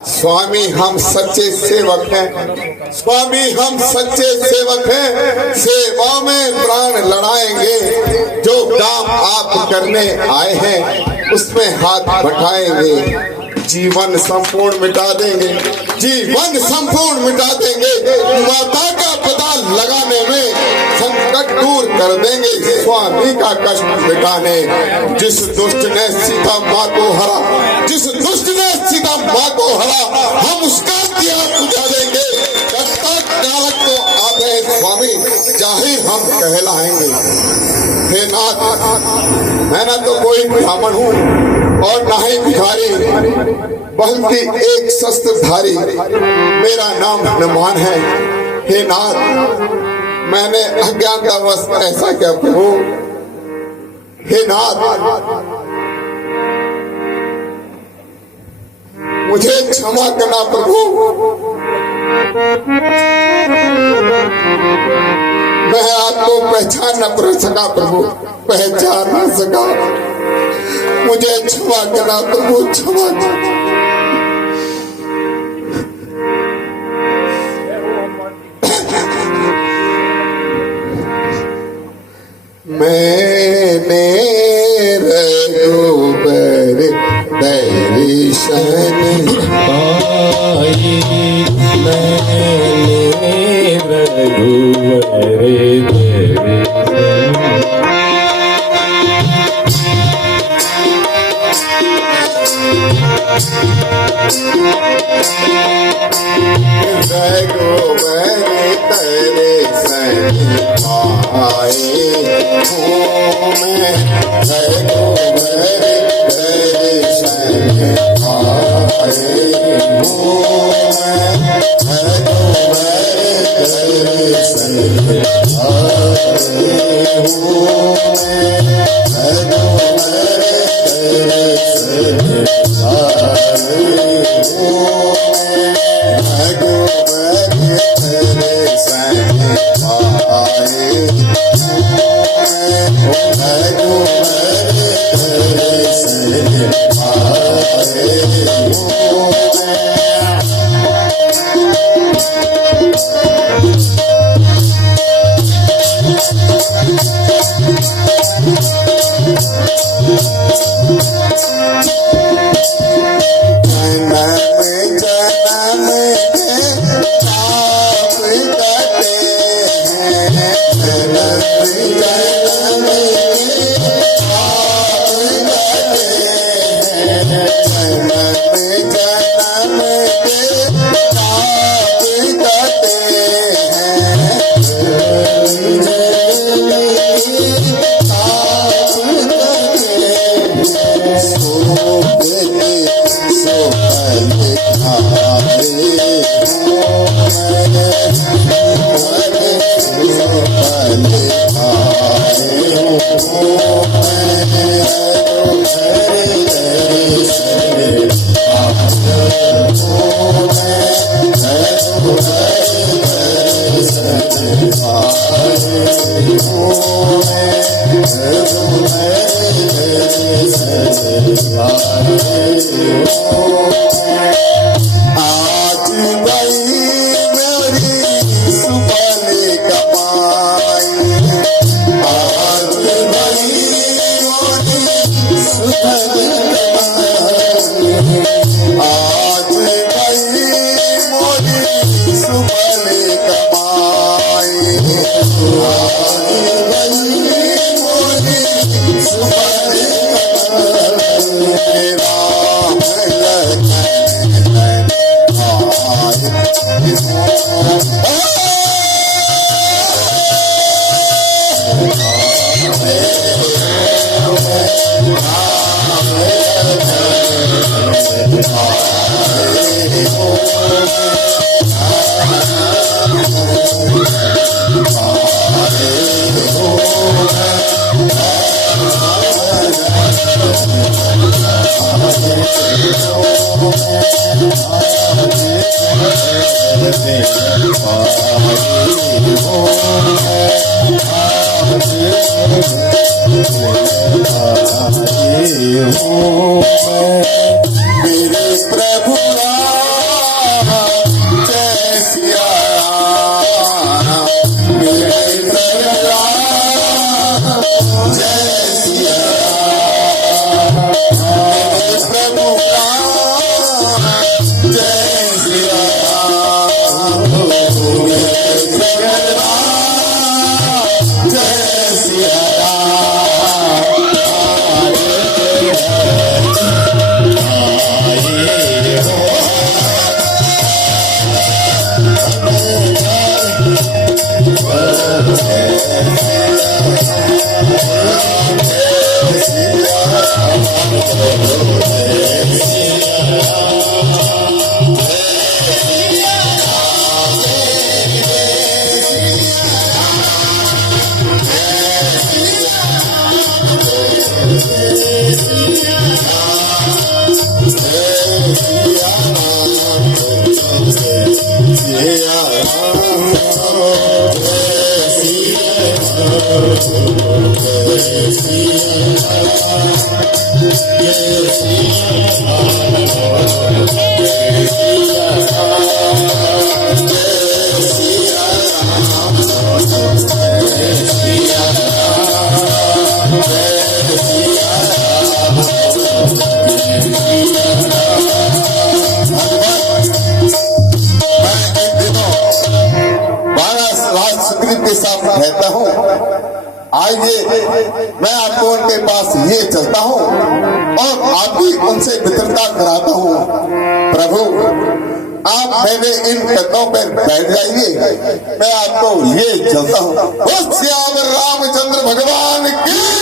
स्वामी हम सच्चे सेवक हैं, स्वामी हम सच्चे सेवक हैं, सेवा में प्राण लड़ाएंगे। जो काम आप करने आए हैं उसमें हाथ बटाएंगे। जीवन संपूर्ण मिटा देंगे, जीवन संपूर्ण मिटा देंगे। माता का पता लगाने में संकट दूर कर देंगे। स्वामी का कष्ट मिटाने जिस दुष्ट ने सीता माँ को हरा, जिस दुष्ट ने सीता माँ को हरा, हम उसका त्याग बुझा देंगे। जब तक कालक को आते स्वामी जाहिर हम कहलाएंगे। हे नाथ, मैं ना तो कोई ब्राह्मण हूँ और ना ही भिखारी, बल्कि एक शस्त्रधारी। मेरा नाम हनुमान है। हे नाथ, मैंने अज्ञानतावश ऐसा क्या प्रभु। हे नाथ, मुझे क्षमा करना प्रभु। मैं आपको पहचान न सका प्रभु, पहचान न सका। मुझे क्षमा करना प्रभु, क्षमा करना। मैंने रघुबर दर्शन पाए, मैंने रघुबर मेरे प्रभु सुग्रीव के साथ रहता हूँ। आइए मैं आपको उनके पास ये चलता हूँ और आप भी उनसे मित्रता कराता हूँ। प्रभु आप मेरे इन कदमों पर बैठ जाइए, मैं आपको ये चलता हूँ। श्याम रामचंद्र भगवान की